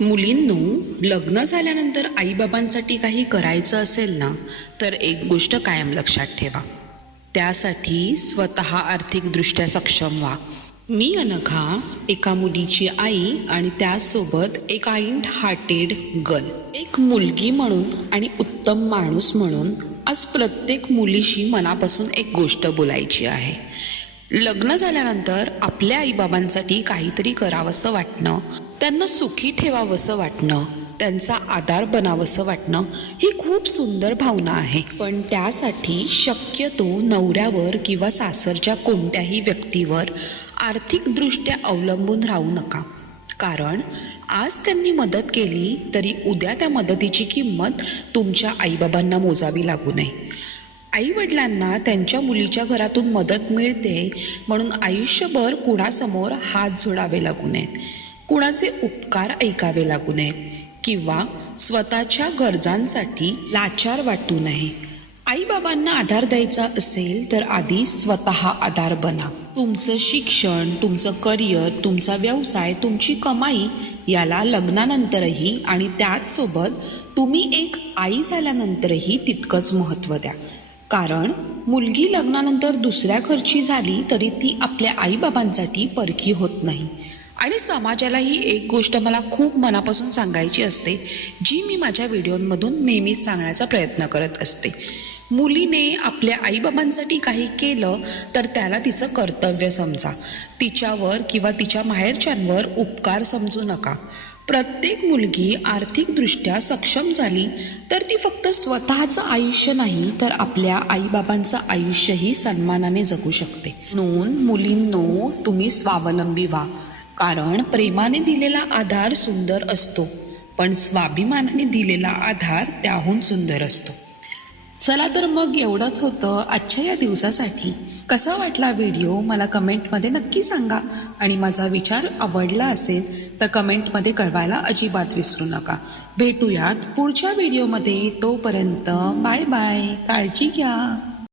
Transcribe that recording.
मुलींनो, लग्न झाल्यानंतर आईबाबांसाठी काही करायचं असेल ना, तर एक गोष्ट कायम लक्षात ठेवा. त्यासाठी स्वतः आर्थिकदृष्ट्या सक्षम व्हा. मी अनघा, एका मुलीची आई आणि त्यासोबत एक काइंड हार्टेड गर्ल. एक मुलगी म्हणून आणि उत्तम माणूस म्हणून आज प्रत्येक मुलीशी मनापासून एक गोष्ट बोलायची आहे. लग्न झाल्यानंतर आपल्या आईबाबांसाठी काहीतरी करावंसं वाटणं, त्यांना सुखी ठेवावंसं वाटणं, त्यांचा आधार बनावंसं वाटणं ही खूप सुंदर भावना आहे. पण त्यासाठी शक्यतो नवऱ्यावर किंवा सासरच्या कोणत्याही व्यक्तीवर आर्थिकदृष्ट्या अवलंबून राहू नका. कारण आज त्यांनी मदत केली तरी उद्या त्या मदतीची किंमत तुमच्या आईबाबांना मोजावी लागू नये. आईवडिलांना त्यांच्या मुलीच्या घरातून मदत मिळते म्हणून आयुष्यभर कुणासमोर हात जोडावे लागू नयेत, कुणाचे उपकार ऐकावे लागू नयेत किंवा स्वतःच्या गरजांसाठी लाचार वाटू नये. आईबाबांना आधार द्यायचा असेल तर आधी स्वतः आधार बना. तुमचं शिक्षण, तुमचं करिअर, तुमचा व्यवसाय, तुमची कमाई याला लग्नानंतरही आणि त्याचसोबत तुम्ही एक आई झाल्यानंतरही तितकंच महत्त्व द्या. कारण मुलगी लग्नानंतर दुसऱ्या घरची झाली तरी ती आपल्या आईबाबांसाठी परकी होत नाही. आणि समाजालाही एक गोष्ट मला खूप मनापासून सांगायची असते, जी मी माझ्या व्हिडिओमधून नेहमीच सांगण्याचा प्रयत्न करत असते. मुलीने आपल्या आईबाबांसाठी काही केलं तर त्याला तिचं कर्तव्य समजा. तिच्यावर किंवा तिच्या माहेरच्यांवर उपकार समजू नका. प्रत्येक मुलगी आर्थिकदृष्ट्या सक्षम झाली तर ती फक्त स्वतःचं आयुष्य नाही तर आपल्या आईबाबांचं आयुष्यही सन्मानाने जगू शकते. म्हणून मुलींनो, तुम्ही स्वावलंबी व्हा. कारण प्रेमाने दिलेला आधार सुंदर असतो, पण स्वाभिमानाने दिलेला आधार त्याहून सुंदर असतो. चला तर मग एवढंच होतं आजच्या या दिवसासाठी. कसा वाटला व्हिडिओ मला कमेंटमध्ये नक्की सांगा. आणि माझा विचार आवडला असेल तर कमेंटमध्ये कळवायला अजिबात विसरू नका. भेटूयात पुढच्या व्हिडिओमध्ये. तोपर्यंत बाय बाय. काळजी घ्या.